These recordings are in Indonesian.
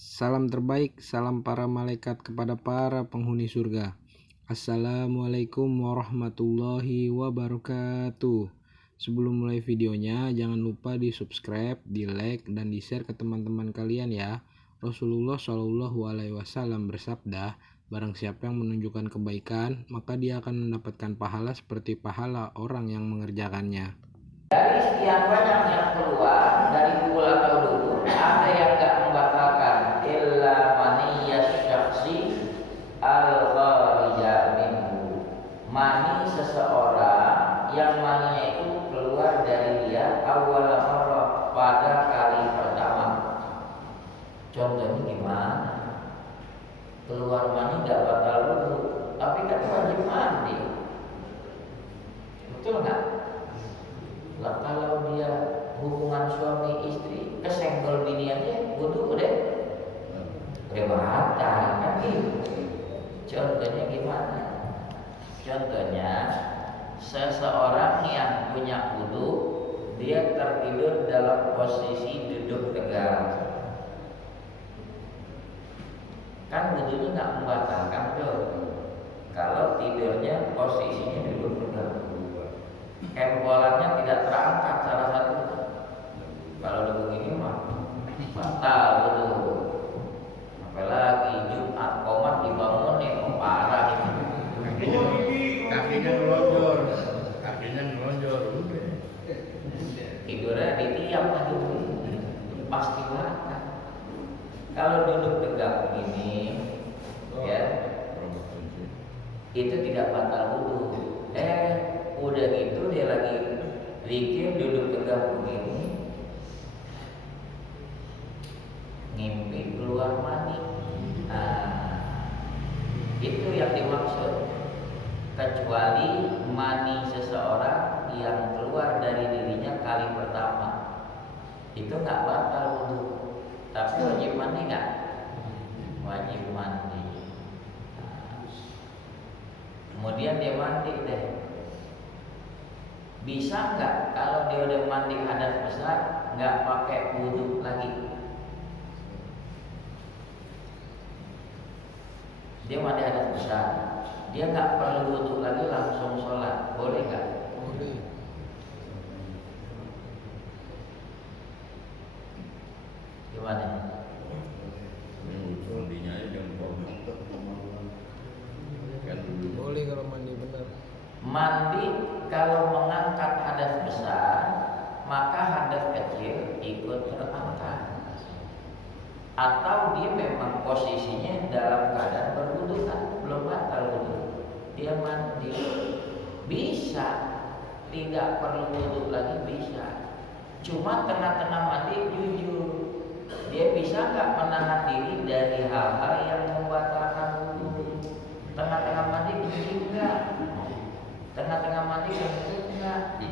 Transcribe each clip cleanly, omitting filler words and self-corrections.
Salam terbaik, salam para malaikat kepada para penghuni surga. Assalamualaikum warahmatullahi wabarakatuh. Sebelum mulai videonya, jangan lupa di subscribe, di like, dan di share ke teman-teman kalian ya. Rasulullah Shallallahu Alaihi Wasallam bersabda, barang siapa yang menunjukkan kebaikan, maka dia akan mendapatkan pahala seperti pahala orang yang mengerjakannya. Dari sekian banyak yang keluar dari kubul atau dulu, ada yang gak membatalkan illa maniyas syakhsi al-kharija minhu. Mani seseorang yang maninya itu keluar dari dia awal marrah, pada kali pertama. Contohnya gimana? Keluar mani gak batal dulu, tapi kan wajib mandi. Betul nggak? Lah kalau dia hubungan suami istri kesenggol bini aja butuh udah batal kan gitu. Contohnya gimana? Contohnya seseorang yang punya wudu, dia tertidur dalam posisi duduk tegak. Kan wudunya nggak membatalkan tuh kalau tidurnya posisinya duduk tegak. Empolannya tidak terangkat salah satu. Kalau udah begini mah batal betul. Apalagi Jumat komat dibangun nih, parah ini. Kakinya ngelonjor udah. Tidurnya di tiap lagi pasti makan. Kalau duduk tegak begini, ya itu tidak batal wudu. Udah gitu dia lagi zikir duduk tegak begini, ngimpi keluar mani. Itu yang dimaksud. Kecuali mani seseorang yang keluar dari dirinya kali pertama, itu nggak batal wudu. Tapi wajib mandi nggak? Wajib mandi. Kemudian dia mandi deh. Bisa nggak kalau dia udah mandi hadas besar nggak pakai wudu lagi? Dia mandi hadas besar, dia nggak perlu wudu lagi, langsung sholat, boleh nggak? Boleh. Gimana? Mandinya aja jangan kan dulu. Boleh kalau mandi benar. Mandi kalau mengangkat hadas besar, maka hadas kecil ikut terangkat. Atau dia memang posisinya dalam keadaan berwudu, kan belum batal wudu, dia mandi, bisa, tidak perlu wudu lagi, bisa. Cuma tengah-tengah mandi jujur, dia bisa nggak menahan diri dari hal-hal yang membatalkan wudu. Tengah-tengah mandi jujur nggak? Tengah-tengah mandi enggak.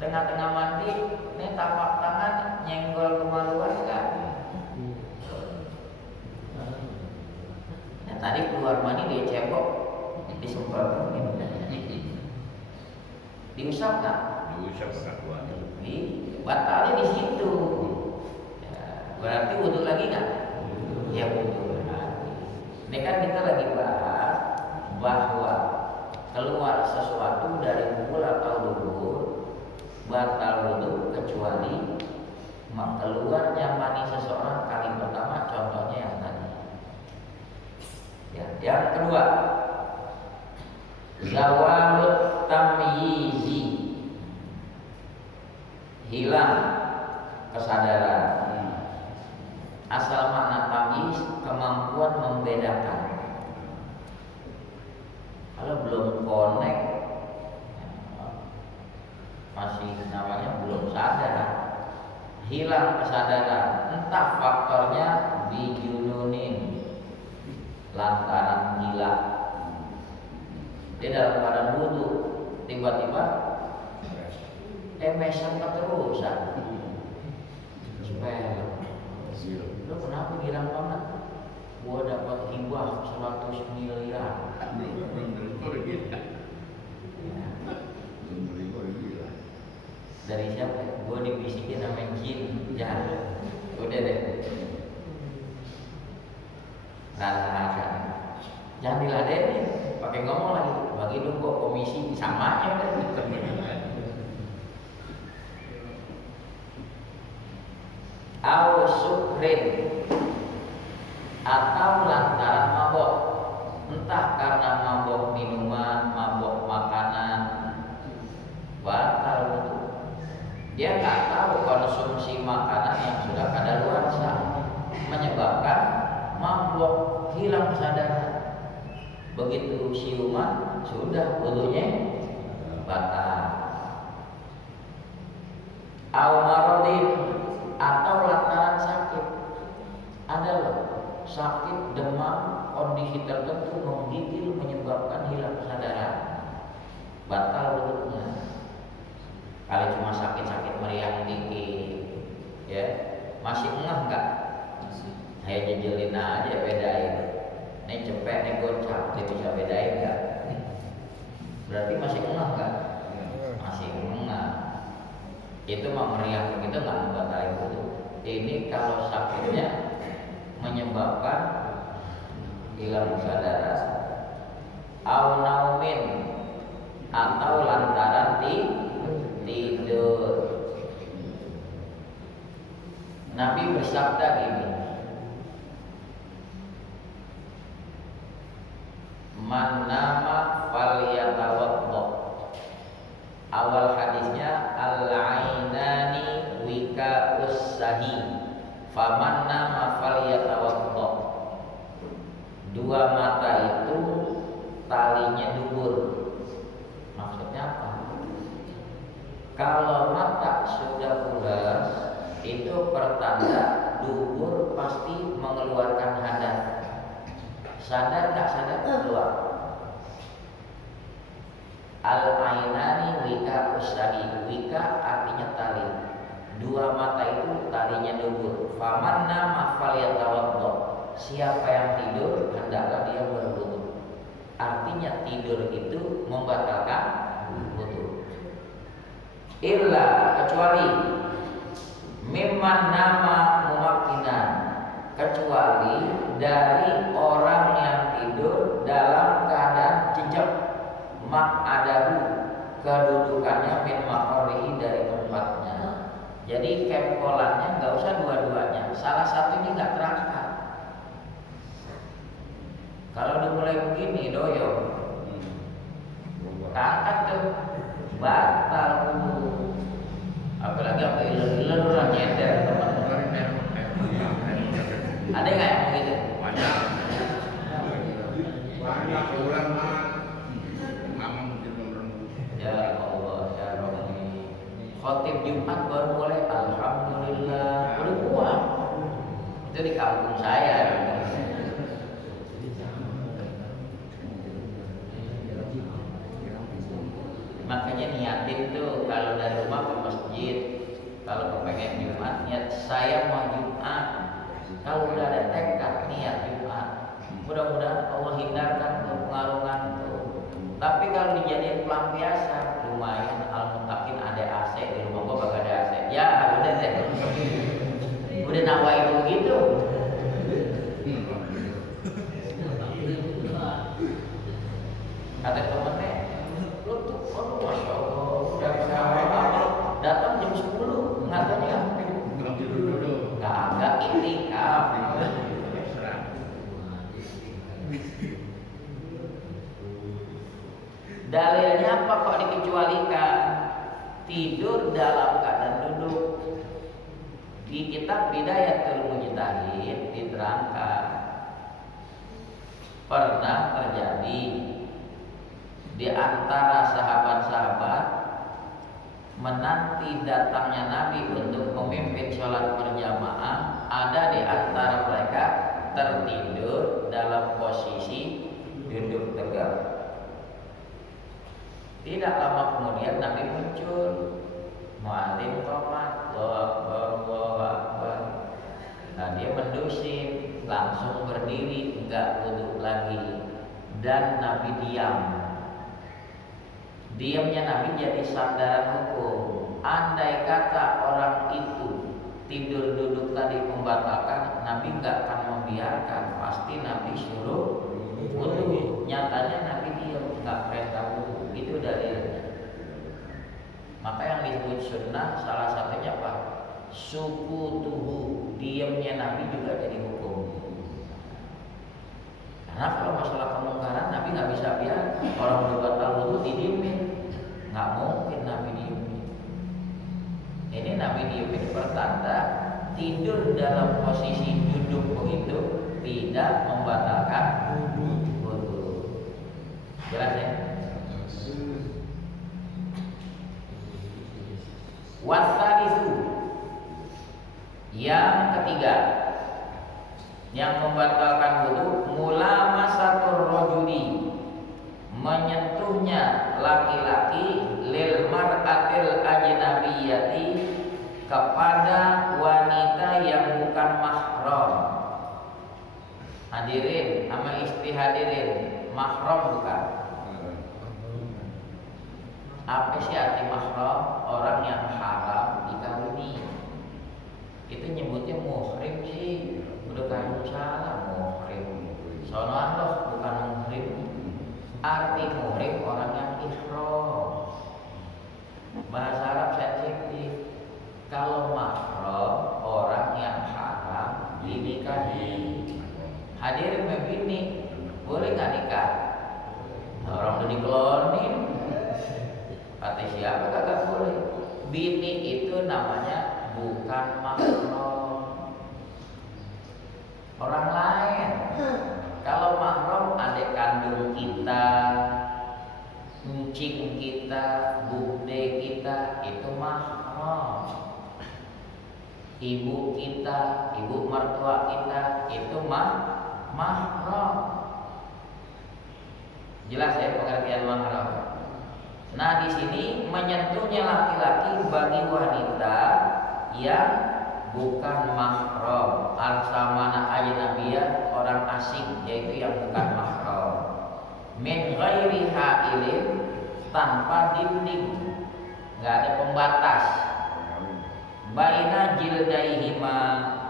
Tengah-tengah mandi ini tapak tangan nyenggol kemaluan enggak? Nah, tadi keluar mandi dia cebok, disemprot diusap enggak? Diusap pakai kuat. Batalnya di situ. Ya, berarti wudu lagi enggak? Ya wudu lagi. Ini kan kita lagi bahas bahwa keluar sesuatu dari kubul atau dubur batal wudu kecuali keluarnya mani seseorang kali pertama, contohnya yang tadi. Ya, yang kedua, zawalut tamyizi, hilang kesadaran. Asal makna tamyiz kemampuan membedakan. Kalau belum connect, masih namanya belum sadar, hilang kesadaran. Entah faktornya dijununin, lantaran gila, dia dalam keadaan wudu, tiba-tiba mesan keterusan. Lu kenapa girang banget? Gua dapat hibah 100 miliar. Dari siapa? Gue dibisikin sama jin. Jangan. Udah deh. Rasa jangan diladenin, pakai ngomong lagi, bagi dong kok komisi sama aja kan. Au sukrin, atau lantaran mabok, entah karena mabok minuman, mabok makanan, batal wudu. Dia nggak tahu konsumsi makanan yang sudah kadaluarsa menyebabkan mabok, hilang kesadaran. Begitu siuman sudah wudunya batal. Au maradin, atau lantaran sakit. Ada loh sakit, demam, kondisi tertentu menggigil menyebabkan hilang kesadaran, batal wudunya. Kalau cuma sakit-sakit meriang dikit, ya masih ngeh nggak? Saya jejelin aja bedain. Ini cepet, ini gocap, dia bisa bedain nggak? Berarti masih ngeh nggak? Masih ngeh. Itu mah meriang begitu nggak membatalkan wudu. Ini kalau sakitnya menyebabkan hilang kesadaran, au naumin, atau lantaran tidur. Nabi bersabda gini, man nama falyatawaddo. Awal hadisnya al-ainani wika ussahi, faman nama falyatawaddo. Dua mata itu talinya dubur. Maksudnya apa? Kalau mata sudah pulas, itu pertanda dubur pasti mengeluarkan hadas. Sadar tak sadar keluar. Al-ainani wika ussahi, wika artinya tali. Dua mata itu talinya dubur. Faman nama falyatawaddo. Siapa yang tidur hendaklah dia berwudu. Artinya tidur itu membatalkan wudu. Illa, kecuali mimman nama mumakkinan, kecuali dari orang yang tidur dalam keadaan jejak, mak'adahu, kedudukannya min maqarrihi, dari tempatnya. Jadi kempolannya nggak usah dua-duanya, salah satu ini nggak terangkat. Kalau udah mulai begini doyo, angkat tuh batal wudu. Apalagi apa iler-iler orang nyender teman-teman. Ada nggak yang begitu? Banyak orang mama mungkin Ya Allah, ya Rabbi. Khotib Jumat baru mulai, alhamdulillah, udah pulang. Itu di kampung saya. Makanya niatin tuh kalau dari rumah ke masjid, kalau kepengen Jumat, niat saya mau Jumat. Kalau udah ada tekad niat Jumat, mudah-mudahan Allah hindarkan tuh pengarungan tuh. Tapi kalau dijadiin pelampiasan, lumayan al-muttaqin ada AC di rumah gua, bagada AC. Ya udah deh, udah nawain begitu. Kata temennya, lu tuh, masya Allah, udah datang jam 10, ngatanya belum tidur dulu. kagak itikaf. Dalilnya apa kok dikecualikan? Tidur dalam keadaan duduk. Di kitab Bidayatul Mujtahid diterangkan, pernah terjadi di antara sahabat-sahabat menanti datangnya Nabi untuk memimpin sholat berjamaah. Ada di antara mereka tertidur dalam posisi duduk tegak. Tidak lama kemudian Nabi muncul, muadzin qomat, Allahu Akbar. Nah, dia mendusir, langsung berdiri, enggak duduk lagi, dan Nabi diam. Diamnya Nabi jadi sandaran hukum. Andai kata orang itu tidur duduk tadi membatalkan, Nabi enggak akan membiarkan, pasti Nabi suruh wudu. Nyatanya Nabi diam, nggak perintah wudu. Itu dalilnya. Maka yang disebut sunnah salah satunya apa? Sukutuhu, diamnya Nabi juga jadi hukum. Karena kalau masalah kemungkaran Nabi nggak bisa biar orang berbuat wudu didiemin, nggak mungkin Nabi diemin. Ini Nabi diemin pertanda tidur dalam posisi duduk begitu tidak membatalkan wudu. Jelas ya? Wasalisu, yang ketiga yang membatalkan wudu, mulamasatur rajuli, menyentuhnya laki-laki lil mar'atil ajnabiyati, kepada wanita yang bukan mahram. Hadirin sama istri hadirin, mahram bukan? Apa sih arti mahram? Orang yang haram dikawini. Itu nyebutnya muhrim sih. Udah kamu salah, muhrim. Sonoan loh, bukan muhrim. Arti muhrim orang yang ihram. Bahasa Arab sensitif. Kalau mahram orang yang haram dinikahi. Hadirin begini, boleh nggak nikah? Orang udah dikelonin. Kata siapa kagak boleh. Bini itu namanya bukan mahram, orang lain. Kalau mahram adik kandung kita, encing kita, bude kita, itu mahram. Ibu kita, ibu mertua kita, itu mahram. Jelas ya pengertian mahram. Nah di sini menyentuhnya laki-laki bagi wanita yang bukan mahram, al-samana ajnabiyah, orang asing, yaitu yang bukan mahram. Min ghairi ha'ilin, tanpa dinding, nggak ada pembatas. Baina jildaihima,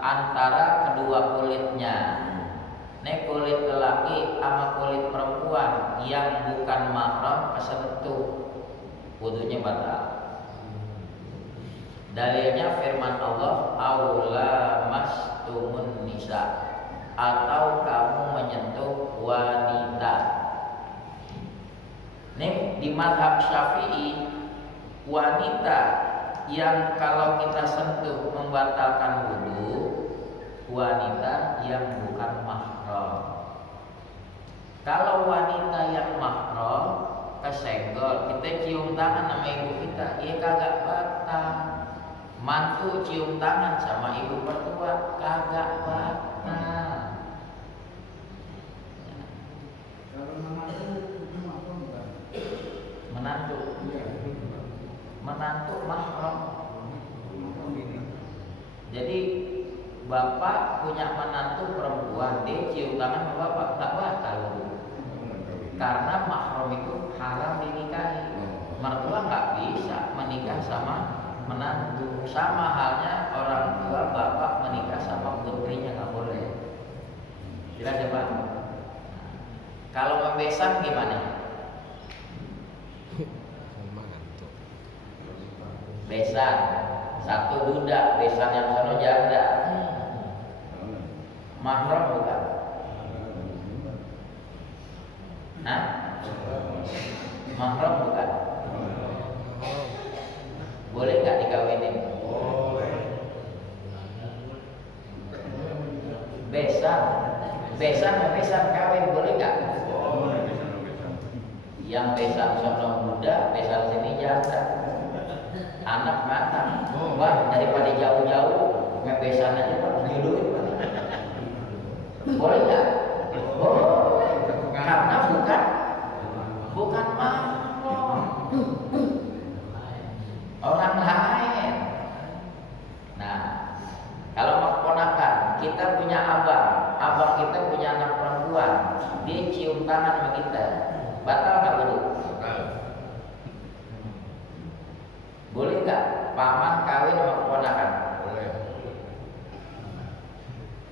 antara kedua kulitnya. Nek kulit lelaki sama kulit perempuan yang bukan mahram kesentuh, wudunya batal. Dalilnya firman Allah, aula mastumun nisa, atau kamu menyentuh wanita. Nih di mazhab Syafi'i, wanita yang kalau kita sentuh membatalkan wudu, wanita yang bukan mahram. Kalau wanita yang mahram kesenggol, kita cium tangan sama ibu kita, ya kagak batal. Mantu cium tangan sama ibu mertua, kagak batal. Menantu mahram. Jadi bapak punya menantu perempuan, dia cium tangan sama bapak, nggak batal. Karena mahram itu haram dinikahi. Mertua nggak bisa menikah sama menantu. Sama halnya orang tua bapak menikah sama putrinya, nggak boleh. Jelas ya Pak? Kalau membesan gimana? Besan satu duda, besan yang sono janda. Mahram bukan? Hah? Mahram bukan? Boleh nggak dikawinin? Besan, besan kawin boleh nggak? Yang besan sono muda, besan sini janda. Anak matang, wah daripada jauh-jauh, besan aja Pak, jodohin Pak. Boleh nggak? Boleh, karena bukan mahram, orang lain. Nah, kalau ponakan, kita punya abang kita punya anak perempuan, dia cium tangan sama kita, batal nggak wudu? Boleh nggak paman kawin sama keponakan? Boleh.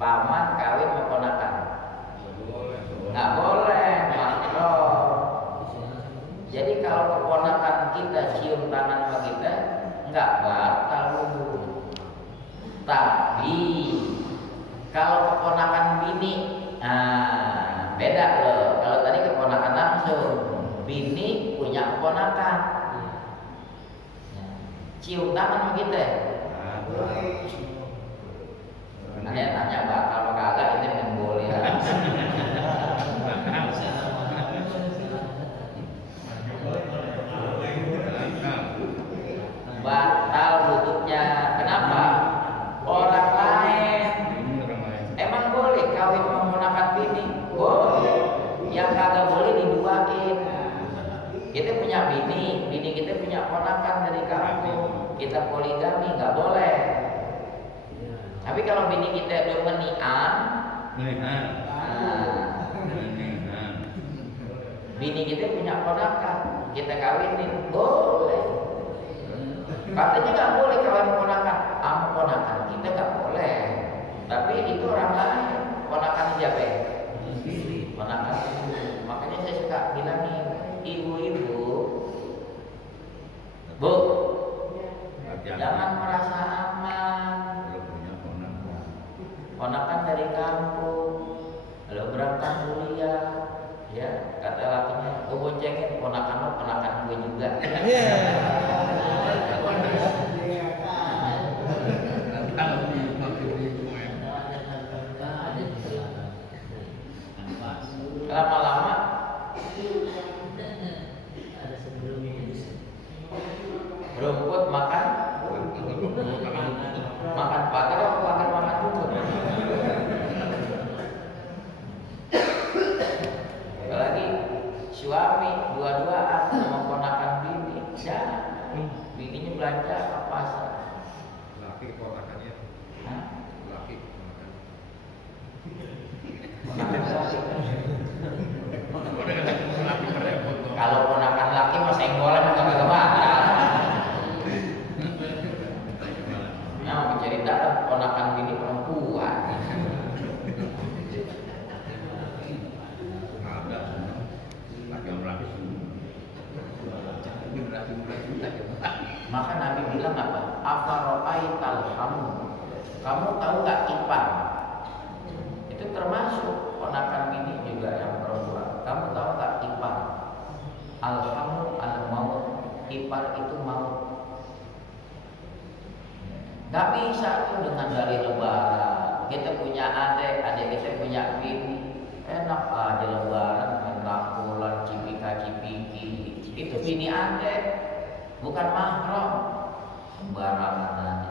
paman kawin sama ponakan. Nggak boleh mahram. Jadi kalau keponakan kita cium tangan sama kita, nggak batal wudu. Tapi kalau keponakan bini, beda loh. Kalau tadi keponakan langsung, bini punya keponakan, cium tangan sama kita. Ada yang tanya bakal apa kagak, ini memang boleh ya. Batal wudhunya. Kenapa? Orang lain emang boleh kawin menggunakan bini, boleh. Yang kagak boleh diduain. Kita punya bini kita punya ponakan dari kampung, kita poligami nggak boleh. Tapi kalau bini kita udah menian, bini kita punya ponakan, kita kawinin, boleh. Katanya nggak boleh kawin ponakan, ponakan kita nggak boleh. Tapi itu orang lain, ponakan siapa? Ponakan. Makanya saya suka bilangin, ibu-ibu, bu, jangan merasa aman. Ponakan dari kampung, lalu berangkat kuliah, ya kata lakinya, gue boncengin ponakan lo, ponakan gue juga. Lama-lama rumput makan pagar atau makan rumput. Apalagi suami dua-duaan sama ponakan bini, bininya belanja ke pasar. Laki ponakannya. Laki kalau ponakan laki mah senggolan juga kagak bakal. Nah, menceritakan ponakan bini perempuan. ada laki Maka Nabi bilang apa? Afara'aital hamu. Kamu tahu nggak ipar? Itu termasuk ponakan bini juga yang perempuan. Kamu tahu nggak ipar? Alhamu al-maut. Ipar itu maut. Gak bisa tuh dengan dari lebaran. Kita punya adik kita punya bini. Enak aja lebaran main rakulan, cipika-cipiki. Itu bini adik, bukan mahram. Sembarangan aja.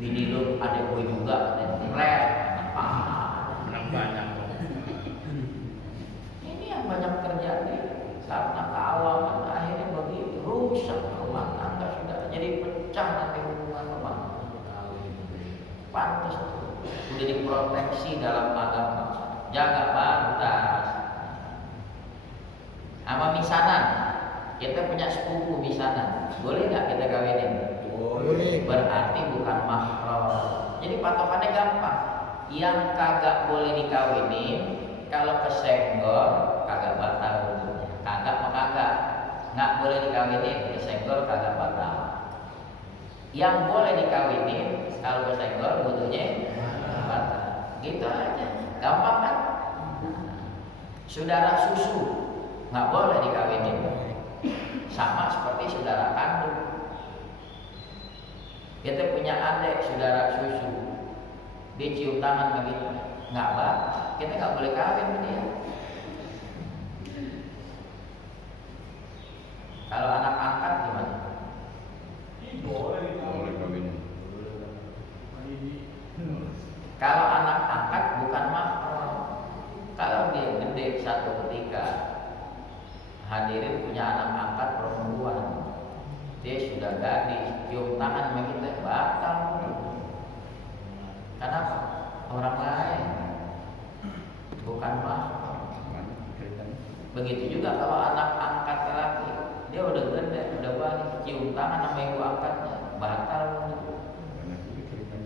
Bini lu adik gue juga, menang banyak. Ini yang banyak terjadi karena keawaman, akhirnya begitu rusak rumah tangga, sudah jadi pecah nanti hubungan rumah. Pantas udah diproteksi dalam agama, jaga batas. Sama misanan, kita punya sepupu misanan, boleh nggak kita kawinin? Boleh. Berarti bukan mahram. Jadi patokannya gampang. Yang kagak boleh dikawinin, kalau kesenggol kagak batal wudhunya. Kagak mah kagak. Nggak boleh dikawinin, kesenggol kagak batal. Yang boleh dikawinin, kalau kesenggol wudhunya batal. Gitu aja. Gampang kan? Saudara susu nggak boleh dikawinin. Sama seperti saudara kandung. Kita punya adik saudara susu, dia cium tangan begitu, nggak batal. Kita nggak boleh kawin sama dia. Kalau anak angkat gimana? Boleh kawin. Kalau anak angkat bukan mahram. Kalau dia gede satu ketika hadirin punya anak angkat perempuan, dia sudah gadis, cium tangan sama kita, batal. Kenapa? Orang lain, bukan mahram. Begitu juga kalau anak angkat laki, dia udah gede, udah balik, cium tangan sama ibu angkatnya, batal.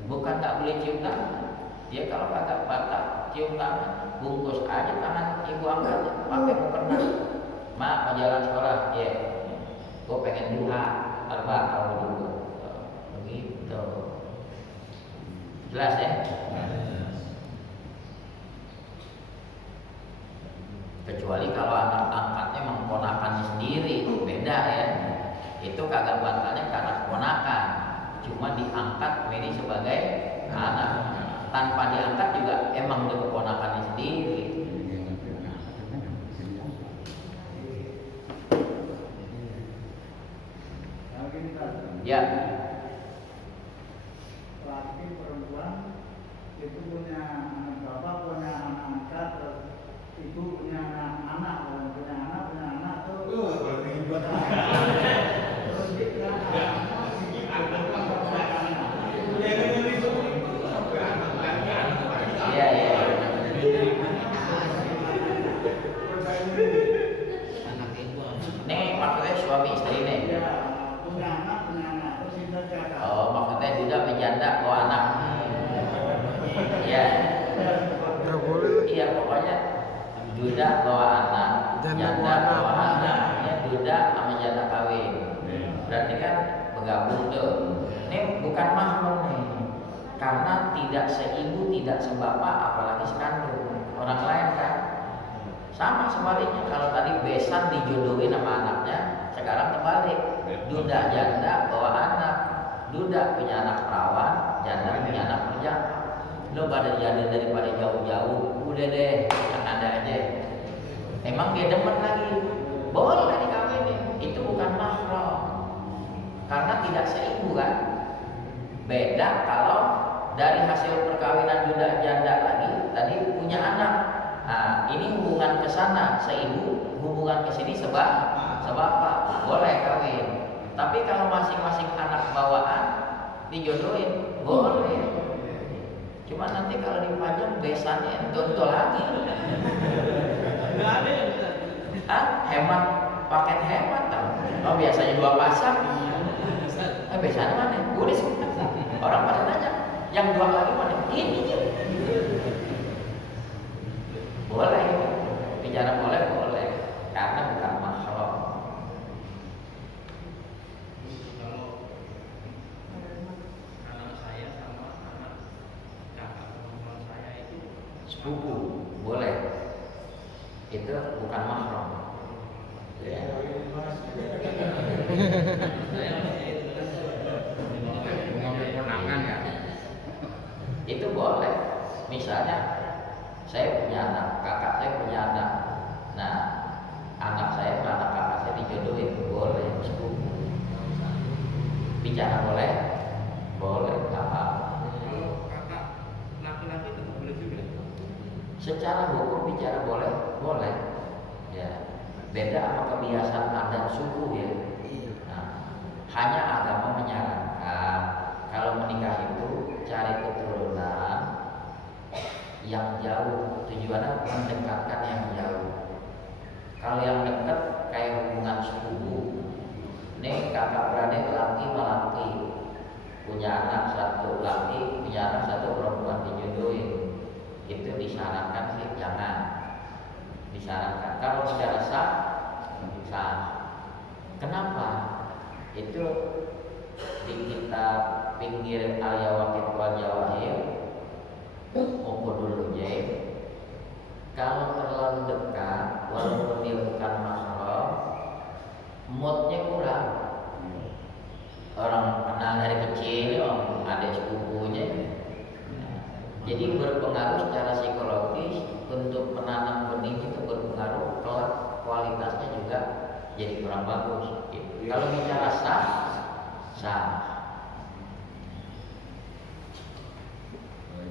bukan nggak boleh cium tangan. Dia kalau kagak batal cium tangan, bungkus aja tangan ibu angkat pakai mukena. Mak mau jalan sekolah, ya. Gue pengen duha, batal dulu. Begitu. Jelas ya? Kecuali kalau anak angkatnya mengponakannya sendiri, beda ya. Itu kagak batalnya karena keponakan, cuma diangkat ini sebagai anak. Tanpa diangkat juga emang udah keponakannya sendiri. Ya. Laki perempuan itu punya anak bapak, punya anak angkat, terus ibu punya anak, punya anak tuh. Terus dia Iya, iya. Nih maksudnya suami istri nih. punya anak, terus kita jaga. Oh, maksudnya duda menjanda bawa anak. Iya. Iya, pokoknya duda bawa anak, janda bawa anak. Ya, duda sama janda kawin. Berarti kan bergabung tuh. Ini bukan mahram nih. Karena tidak seibu, tidak sebapak, apalagi sekandung. Orang lain kan. Sama sebaliknya, kalau tadi besan dijodohin sama anaknya, sekarang terbalik. Duda janda bawa anak. Duda punya anak perawan, janda punya anak perjaka. Lo pada janda daripada jauh-jauh, udah deh, yang ada aja. Emang dia demen lagi, boleh dikawinin. Itu bukan mahram, karena tidak seibu kan. Beda kalau dari hasil perkawinan duda janda lagi, tadi punya anak. Nah, ini hubungan ke sana seibu, hubungan ke sini sebapak, boleh kawin. Tapi kalau masing-masing anak bawaan dijodohin, boleh. Cuma nanti kalau dipajang besannya tonton lagi. Hemat, paket hemat tau. Oh biasanya 2 pasang. Besannya mana? Gue disuruh. Orang pada nanya, yang 2 lagi mana? Ini. Boleh, bicara boleh, karena bukan mahram. Kalau anak saya sama anak kakak perempuan saya itu Sepupu, boleh. Itu bukan mahram. Ya. Mengambil ponakan ya. Itu boleh. Misalnya saya punya anak, kakak saya punya anak. Nah, anak saya sama anak kakak saya dijodohin, boleh sepupu. Bicara boleh, nggak apa-apa. kalau kakak laki-laki itu boleh juga. Secara hukum bicara boleh. Ya, beda sama kebiasaan adat suku ya. Nah, hanya agama menyarankan kalau menikah itu cari keturunan yang jauh, tujuannya mendekatkan yang jauh. Kalau yang dekat kayak hubungan sepupu, nih kakak beradik laki laki, punya anak satu laki, punya anak satu perempuan dijodohin, itu disarankan sih jangan. Disarankan. Kalau secara sah. Kenapa? Itu di kitab pinggir al-Yawaqit wal Jawahir. Dulu kalau terlalu dekat walaupun dia bukan mahram, moodnya kurang. Orang kenal dari kecil, ada sepupunya, jadi berpengaruh secara psikologis untuk menanam benih itu berpengaruh, kelak kualitasnya juga jadi kurang bagus. Kalau bicara sah,